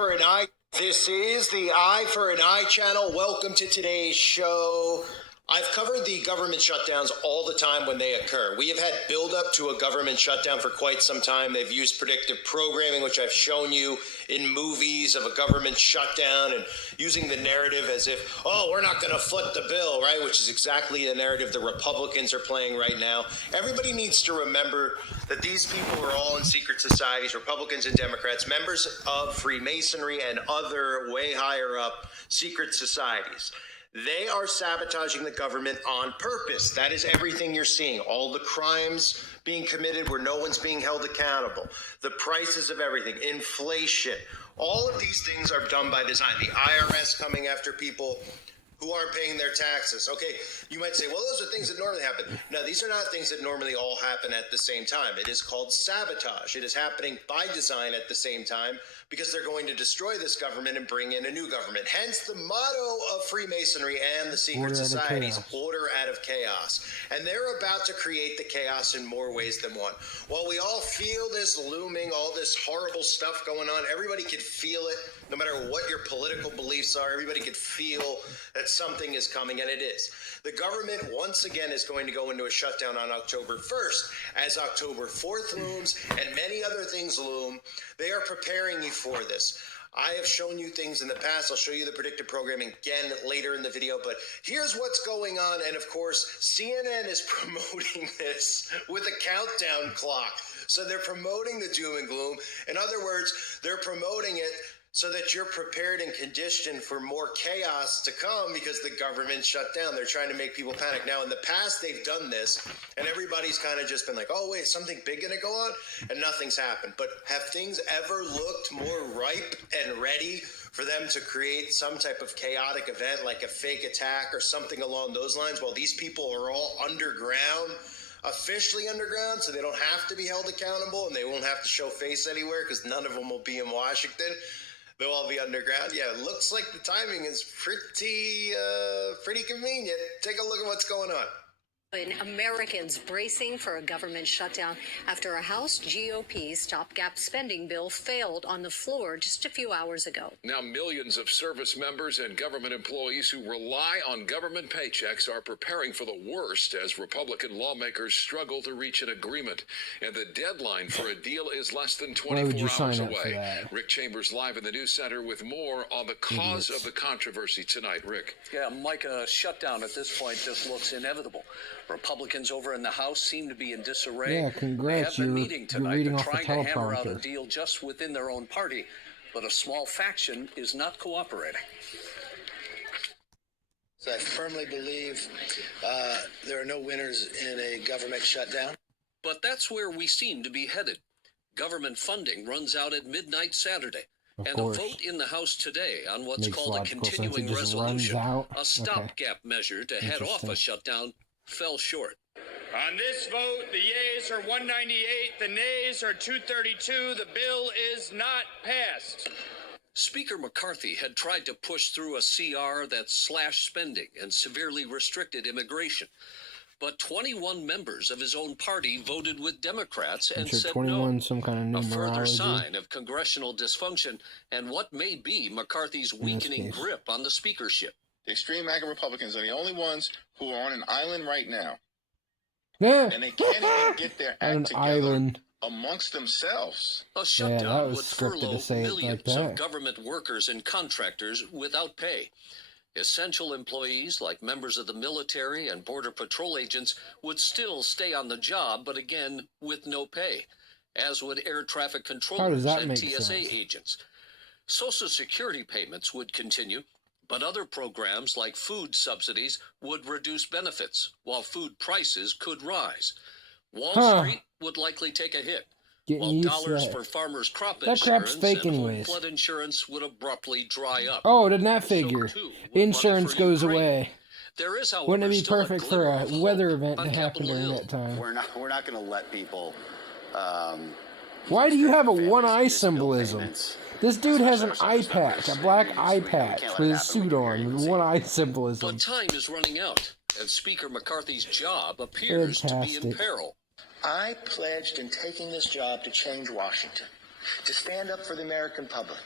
for an Eye. This is the Eye for an Eye channel. Welcome to today's show. I've covered the government shutdowns all the time when they occur. We have had buildup to a government shutdown for quite some time. They've used predictive programming, which I've shown you in movies of a government shutdown and using the narrative as if, oh, we're not going to foot the bill, right? Which is exactly the narrative the Republicans are playing right now. Everybody needs to remember that these people are all in secret societies, Republicans and Democrats, members of Freemasonry and other way higher up secret societies. They are sabotaging the government on purpose. That is everything you're seeing. All the crimes being committed where no one's being held accountable. The prices of everything, inflation. All of these things are done by design. The IRS coming after people who aren't paying their taxes. Okay, you might say, well, those are things that normally happen. No, these are not things that normally all happen at the same time. It is called sabotage. It is happening by design at the same time because they're going to destroy this government and bring in a new government. Hence the motto of Freemasonry and the secret societies, order out of chaos. And they're about to create the chaos in more ways than one. While we all feel this looming, all this horrible stuff going on, everybody could feel it, no matter what your political beliefs are, everybody could feel that something is coming, and it is. The government, once again, is going to go into a shutdown on October 1st. As October 4th looms and many other things loom, they are preparing you for this. I have shown you things in the past. I'll show you the predictive programming again later in the video, but here's what's going on. And of course, CNN is promoting this with a countdown clock. So they're promoting the doom and gloom. In other words, they're promoting it so that you're prepared and conditioned for more chaos to come because the government shut down. They're trying to make people panic. Now, in the past, they've done this, and everybody's kind of just been like, oh, wait, something big going to go on? And nothing's happened. But have things ever looked more ripe and ready for them to create some type of chaotic event, like a fake attack or something along those lines, while these people are all underground? Officially underground, so they don't have to be held accountable and they won't have to show face anywhere because none of them will be in Washington. They'll all be underground. Yeah, it looks like the timing is pretty convenient. Take a look at what's going on. Americans bracing for a government shutdown after a House GOP stopgap spending bill failed on the floor just a few hours ago. Now millions of service members and government employees who rely on government paychecks are preparing for the worst as Republican lawmakers struggle to reach an agreement. And the deadline for a deal is less than 24 hours away. Rick Chambers live in the news center with more on the cause of the controversy tonight. Rick. Yeah, Mike, a shutdown at this point just looks inevitable. Republicans over in the House seem to be in disarray. Yeah, congrats. They have been meeting tonight. They're trying to hammer out a deal just within their own party, but a small faction is not cooperating. I firmly believe there are no winners in a government shutdown. But that's where we seem to be headed. Government funding runs out at midnight Saturday. And a vote in the House today on what's called a continuing resolution, a stopgap measure to head off a shutdown, fell short. On this vote, the yeas are 198, the nays are 232. The bill is not passed. Speaker McCarthy had tried to push through a CR that slashed spending and severely restricted immigration. But 21 members of his own party voted with Democrats and said no. Some kind of a further sign of congressional dysfunction and what may be McCarthy's weakening grip on the speakership. The extreme MAGA Republicans are the only ones who are on an island right now. Yeah. And they can't even get their act together amongst themselves. A shutdown would furlough millions of government workers and contractors without pay. Essential employees like members of the military and Border Patrol agents would still stay on the job, but again, with no pay, as would air traffic controllers and TSA agents. Social Security payments would continue, but other programs like food subsidies would reduce benefits, while food prices could rise. Wall Street would likely take a hit, while dollars for farmers' crop insurance and flood insurance would abruptly dry up. Oh, didn't that figure? Insurance goes away. There is, however, wouldn't it be perfect for a weather event to happen during that time? We're not going to let people... Why do you have a one-eye symbolism? This dude has an eye patch, a black eye patch with his suit on, with one eye symbolism. But time is running out, and Speaker McCarthy's job appears to be in peril. I pledged in taking this job to change Washington, to stand up for the American public.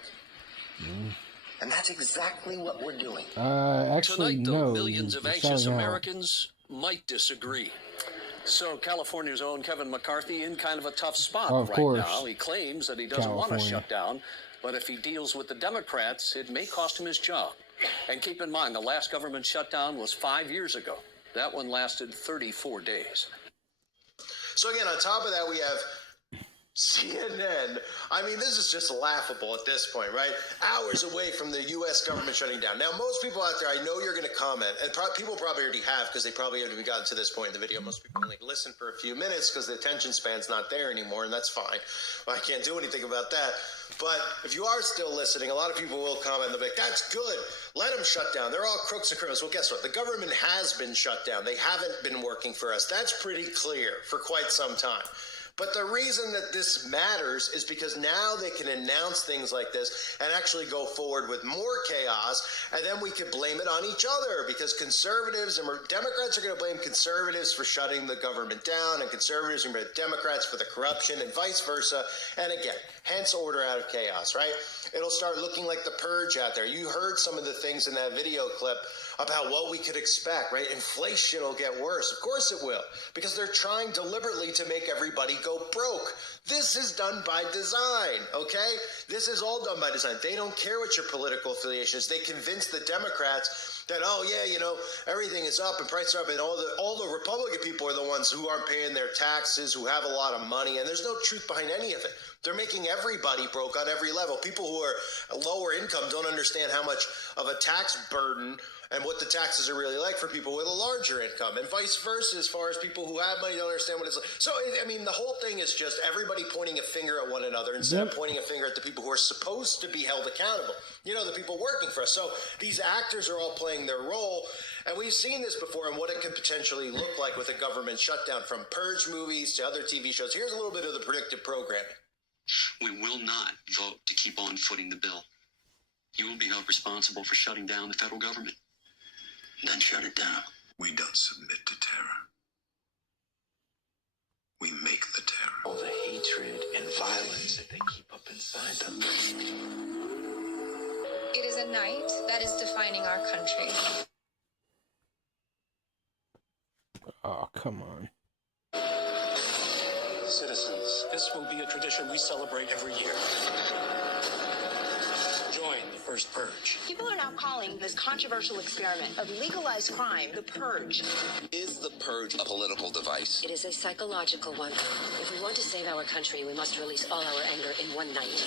And that's exactly what we're doing. Actually, Tonight, though, no. millions of you're anxious selling out. Americans might disagree. So California's own Kevin McCarthy in kind of a tough spot Of right course. now. He claims that he doesn't want to California. shut down, but if he deals with the Democrats, it may cost him his job. And keep in mind, the last government shutdown was 5 years ago. That one lasted 34 days. So again, on top of that, we have CNN. I mean, this is just laughable at this point, right? Hours away from the U.S. government shutting down. Now, most people out there, I know you're going to comment, and people probably already have because they probably haven't even gotten to this point in the video. Most people only listen for a few minutes because the attention span's not there anymore, and that's fine. Well, I can't do anything about that. But if you are still listening, a lot of people will comment and they'll be like, that's good. Let them shut down. They're all crooks and criminals. Well, guess what? The government has been shut down. They haven't been working for us. That's pretty clear for quite some time. But the reason that this matters is because now they can announce things like this and actually go forward with more chaos, and then we can blame it on each other because conservatives and Democrats are going to blame conservatives for shutting the government down, and conservatives are going to blame Democrats for the corruption, and vice versa. And again, hence order out of chaos, right? It'll start looking like the purge out there. You heard some of the things in that video clip about what we could expect, right? Inflation will get worse. Of course it will, because they're trying deliberately to make everybody go broke. This is done by design, okay? This is all done by design. They don't care what your political affiliation is. They convince the Democrats that, oh yeah, you know, everything is up and prices are up, and all the Republican people are the ones who aren't paying their taxes, who have a lot of money, and there's no truth behind any of it. They're making everybody broke on every level. People who are lower income don't understand how much of a tax burden and what the taxes are really like for people with a larger income, and vice versa. As far as people who have money don't understand what it's like. So, I mean, the whole thing is just everybody pointing a finger at one another instead of pointing a finger at the people who are supposed to be held accountable. You know, the people working for us. So these actors are all playing their role, and we've seen this before and what it could potentially look like with a government shutdown, from Purge movies to other TV shows. Here's a little bit of the predictive programming. We will not vote to keep on footing the bill. You will be held responsible for shutting down the federal government. Then shut it down. We don't submit to terror. We make the terror. All the hatred and violence that they keep up inside them. It is a night that is defining our country. Oh, come on. Citizens, this will be a tradition we celebrate every year. Join the first purge. People are now calling this controversial experiment of legalized crime the purge. Is the purge a political device? It is a psychological one. If we want to save our country, we must release all our anger in one night.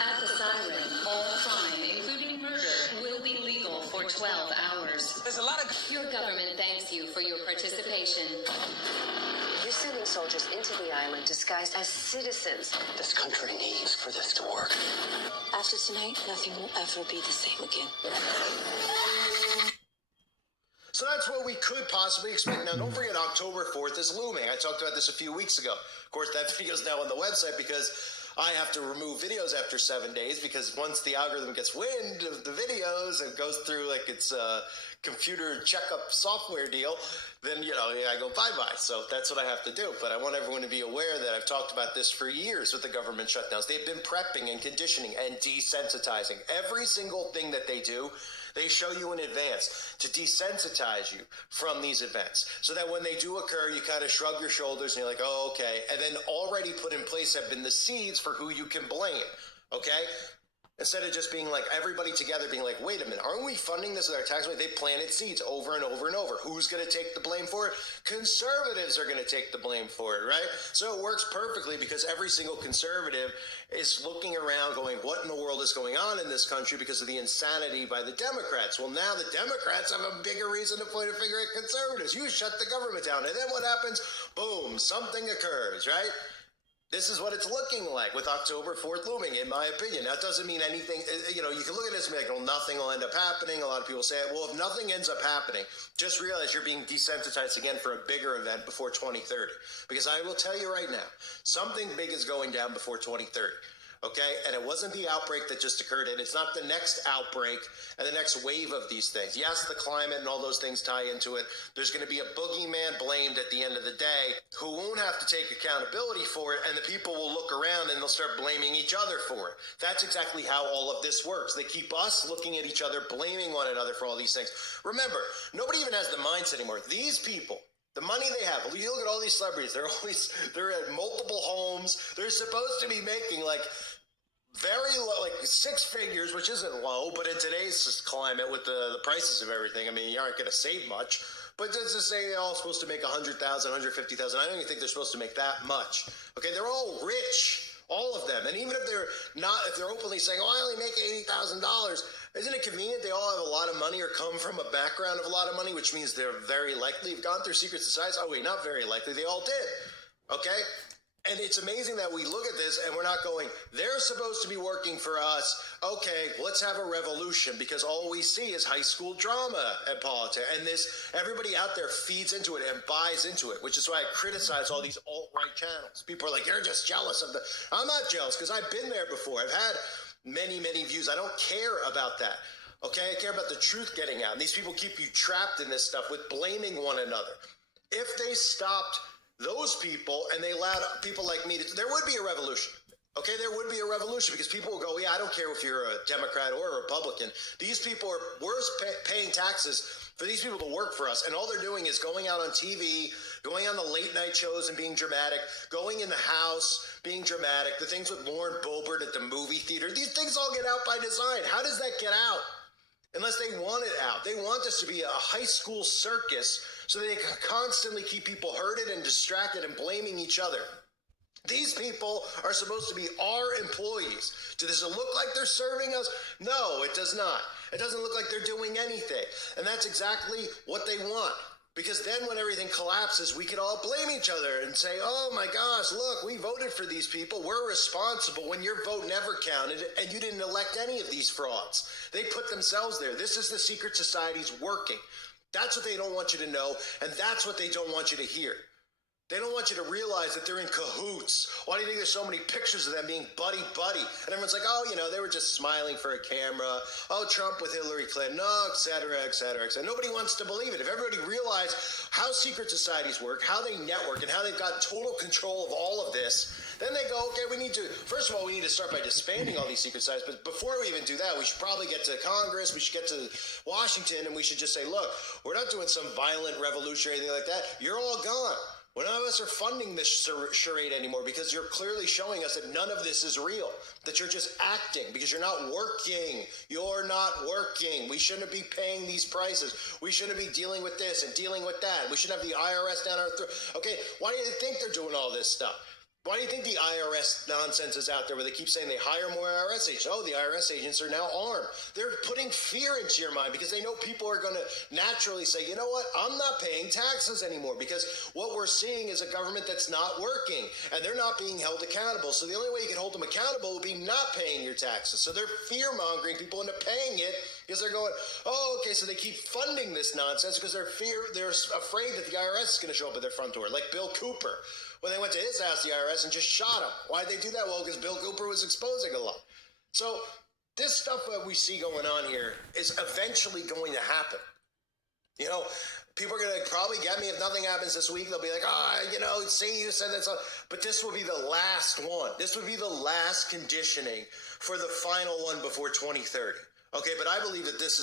At the siren, all crime, including murder, will be legal for 12 hours. There's a lot of... Your government thanks you for your participation. You're sending soldiers into the island disguised as citizens. This country needs for this to work. After tonight, nothing will ever be the same again. So that's what we could possibly expect. Now, don't forget, October 4th is looming. I talked about this a few weeks ago. Of course, that video's now on the website because I have to remove videos after 7 days, because once the algorithm gets wind of the videos and goes through like its computer checkup software deal, then, you know, I go bye-bye. So that's what I have to do. But I want everyone to be aware that I've talked about this for years with the government shutdowns. They've been prepping and conditioning and desensitizing. Every single thing that they do, they show you in advance to desensitize you from these events, so that when they do occur, you kind of shrug your shoulders and you're like, oh, okay. And then already put in place have been the seeds for who you can blame, okay? Instead of just being like everybody together being like, wait a minute, aren't we funding this with our tax money? They planted seeds over and over and over. Who's going to take the blame for it? Conservatives are going to take the blame for it, right? So it works perfectly because every single conservative is looking around going, what in the world is going on in this country because of the insanity by the Democrats? Well, now the Democrats have a bigger reason to point a finger at conservatives. You shut the government down. And then what happens? Boom, something occurs, right? This is what it's looking like with October 4th looming, in my opinion. That doesn't mean anything. You know, you can look at this and be like, well, nothing will end up happening. A lot of people say, well, if nothing ends up happening, just realize you're being desensitized again for a bigger event before 2030. Because I will tell you right now, something big is going down before 2030. Okay, and it wasn't the outbreak that just occurred, and it's not the next outbreak and the next wave of these things. Yes, the climate and all those things tie into it. There's going to be a boogeyman blamed at the end of the day who won't have to take accountability for it, and the people will look around and they'll start blaming each other for it. That's exactly how all of this works. They keep us looking at each other, blaming one another for all these things. Remember, nobody even has the mindset anymore. These people, the money they have, you look at all these celebrities, they're at multiple homes. They're supposed to be making like very low, like six figures, which isn't low, but in today's climate with the prices of everything, I mean, you aren't going to save much. But does it say they're all supposed to make $100,000, $150,000? I don't even think they're supposed to make that much. Okay, they're all rich, all of them. And even if they're not, if they're openly saying, "Oh, I only make $80,000," isn't it convenient? They all have a lot of money or come from a background of a lot of money, which means they're very likely have gone through secret societies. Oh wait, not very likely. They all did. Okay. And it's amazing that we look at this and we're not going, they're supposed to be working for us. Okay, let's have a revolution, because all we see is high school drama and politics. And this, everybody out there feeds into it and buys into it, which is why I criticize all these alt-right channels. People are like, you're just jealous of the, I'm not jealous because I've been there before. I've had many, many views. I don't care about that. Okay, I care about the truth getting out. And these people keep you trapped in this stuff with blaming one another. If they stopped those people and they allowed people like me to, there would be a revolution. Okay, there would be a revolution, because people will go, yeah, I don't care if you're a Democrat or a Republican. These people are, we're paying taxes for these people to work for us. And all they're doing is going out on TV, going on the late night shows and being dramatic, going in the house, being dramatic, the things with Lauren Boebert at the movie theater. These things all get out by design. How does that get out? Unless they want it out. They want this to be a high school circus so they can constantly keep people hurted and distracted and blaming each other. These people are supposed to be our employees. Does it look like they're serving us? No, it does not. It doesn't look like they're doing anything. And that's exactly what they want. Because then when everything collapses, we can all blame each other and say, oh my gosh, look, we voted for these people. We're responsible when your vote never counted and you didn't elect any of these frauds. They put themselves there. This is the secret societies working. That's what they don't want you to know, and that's what they don't want you to hear. They don't want you to realize that they're in cahoots. Why do you think there's so many pictures of them being buddy-buddy? And everyone's like, oh, you know, they were just smiling for a camera. Oh, Trump with Hillary Clinton. No, et cetera, et cetera, et cetera. Nobody wants to believe it. If everybody realized how secret societies work, how they network, and how they've got total control of all of this, then they go, okay, we need to, first of all, we need to start by disbanding all these secret societies. But before we even do that, we should probably get to Congress, we should get to Washington, and we should just say, look, we're not doing some violent revolution or anything like that. You're all gone. Well, none of us are funding this charade anymore, because you're clearly showing us that none of this is real, that you're just acting because you're not working. You're not working. We shouldn't be paying these prices. We shouldn't be dealing with this and dealing with that. We shouldn't have the IRS down our throat. Okay, why do you think they're doing all this stuff? Why do you think the IRS nonsense is out there where they keep saying they hire more IRS agents? Oh, the IRS agents are now armed. They're putting fear into your mind because they know people are going to naturally say, you know what, I'm not paying taxes anymore, because what we're seeing is a government that's not working and they're not being held accountable. So the only way you can hold them accountable would be not paying your taxes. So they're fear-mongering people into paying it, because they're going, oh, okay, so they keep funding this nonsense because they're afraid that the IRS is going to show up at their front door, like Bill Cooper. When they went to his house, the IRS, and just shot him. Why'd they do that? Well, because Bill Cooper was exposing a lot. So this stuff that we see going on here is eventually going to happen. You know, people are going to probably get me if nothing happens this week. They'll be like, you know, see, you said that. But this will be the last one. This would be the last conditioning for the final one before 2030. Okay, but I believe that this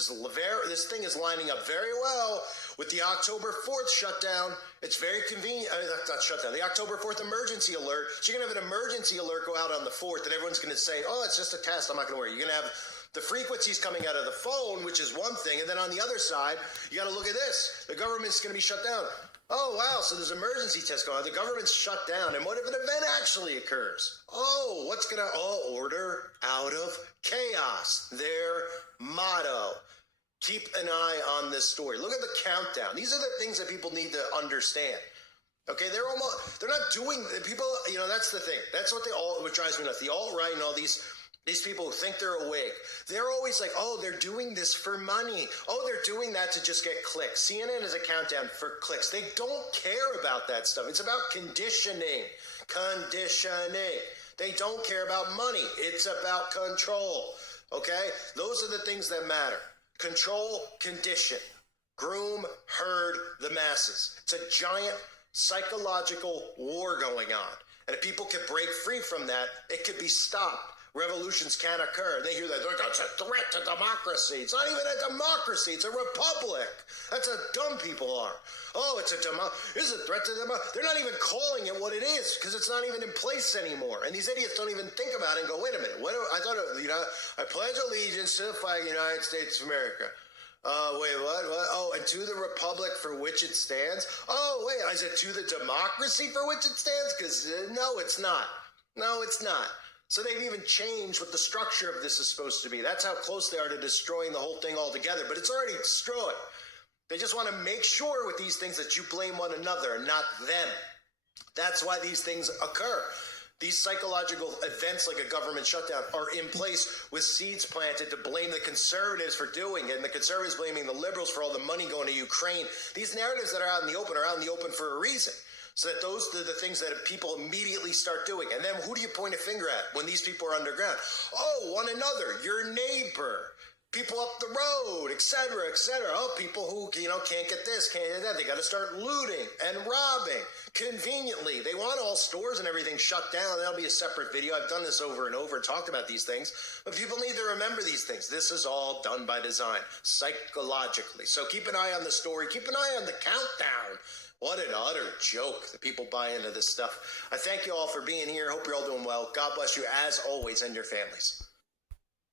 thing is lining up very well with the October 4th shutdown. It's very convenient. Not shutdown. The October 4th emergency alert. So you're going to have an emergency alert go out on the 4th, and everyone's going to say, oh, it's just a test. I'm not going to worry. You're going to have the frequencies coming out of the phone, which is one thing. And then on the other side, you got to look at this. The government's going to be shut down. Oh, wow, so there's emergency tests going on. The government's shut down. And what if an event actually occurs? Oh, what's going to... Oh, order out of chaos. Their motto. Keep an eye on this story. Look at the countdown. These are the things that people need to understand. Okay, they're not doing... People, you know, that's the thing. That's what drives me nuts. The alt-right and all these people who think they're awake, they're always like, oh, they're doing this for money. Oh, they're doing that to just get clicks. CNN is a countdown for clicks. They don't care about that stuff. It's about conditioning. Conditioning. They don't care about money. It's about control. Okay? Those are the things that matter. Control, condition. Groom, herd, the masses. It's a giant psychological war going on. And if people could break free from that, it could be stopped. Revolutions can occur. They hear that, that's a threat to democracy. It's not even a democracy. It's a republic. That's how dumb people are. Oh, it's a threat to democracy. They're not even calling it what it is because it's not even in place anymore. And these idiots don't even think about it and go, wait a minute. I thought, I pledge allegiance to the flag of the United States of America. Wait, what? Oh, and to the republic for which it stands? Oh, wait, is it to the democracy for which it stands? Because no, it's not. No, it's not. So they've even changed what the structure of this is supposed to be. That's how close they are to destroying the whole thing altogether. But it's already destroyed. They just want to make sure with these things that you blame one another and not them. That's why these things occur. These psychological events like a government shutdown are in place with seeds planted to blame the conservatives for doing it, and the conservatives blaming the liberals for all the money going to Ukraine. These narratives that are out in the open are out in the open for a reason. So that those are the things that people immediately start doing. And then who do you point a finger at when these people are underground? Oh, one another, your neighbor, people up the road, etc., etc. Oh, people who, can't get this, can't get that. They got to start looting and robbing conveniently. They want all stores and everything shut down. That'll be a separate video. I've done this over and over and talked about these things. But people need to remember these things. This is all done by design, psychologically. So keep an eye on the story. Keep an eye on the countdown. What an utter joke that people buy into this stuff. I thank you all for being here. Hope you're all doing well. God bless you as always and your families.